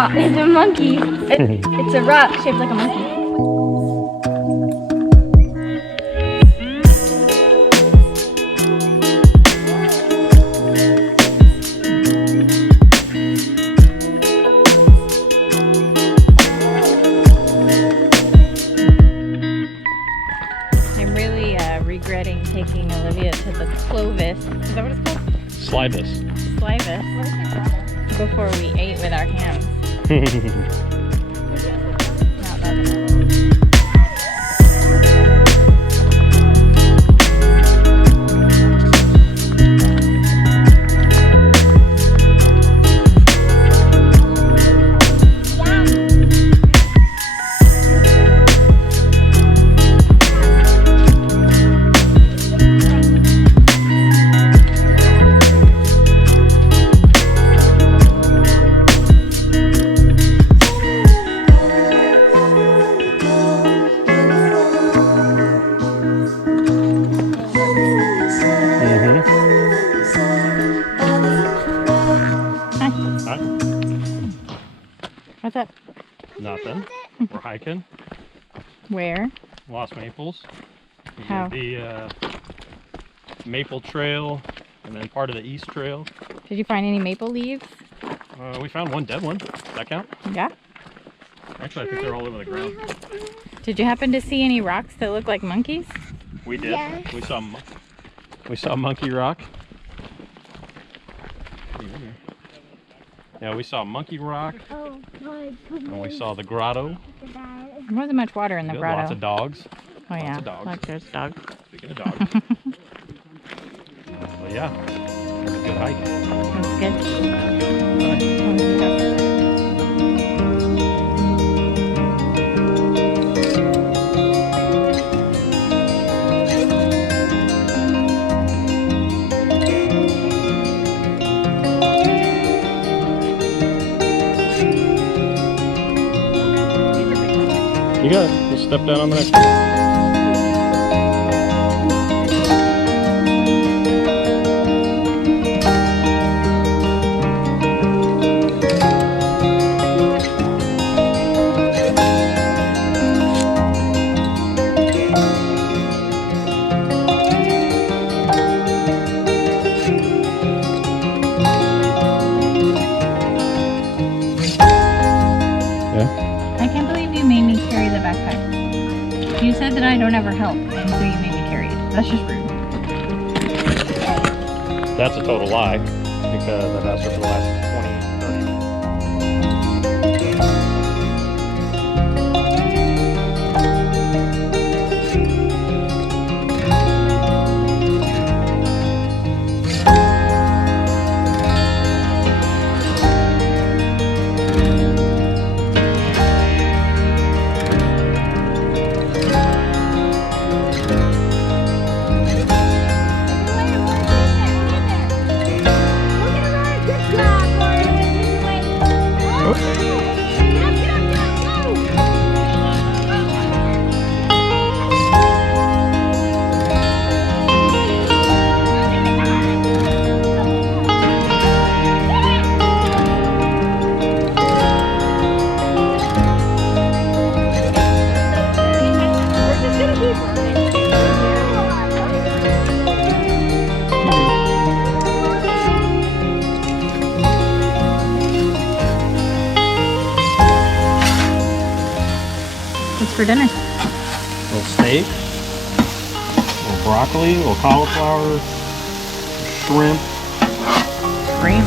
rock. It's a monkey. It's a rock shaped like a monkey. I'm really regretting taking Olivia to the Clovis. Is that what it's called? Slivus. Slivus. Before we ate with our hands. Not loving it. What's up? Nothing. We're hiking. Where? Lost Maples. We How? did the Maple Trail and then part of the East Trail. Did you find any maple leaves? We found one dead one. Does that count? Yeah. Actually, I think they're all over the ground. Did you happen to see any rocks that look like monkeys? We did. Yes. We saw Monkey Rock. Yeah, we saw Monkey Rock. Oh my goodness. And we saw the Grotto. There wasn't much water in the Good, grotto. lots of dogs. Oh lots yeah, of dogs. look, there's dogs. Speaking of dogs. But yeah, it was a good hike. That's good. Bye. You got it. Let's step down on the next one. I can't believe you made me carry the backpack. You said that I don't ever help, and so you made me carry it. That's just rude. That's a total lie, because I've asked her for the last 20, 30 minutes. What's for dinner? A little steak, a little broccoli, a little cauliflower, shrimp. Shrimp.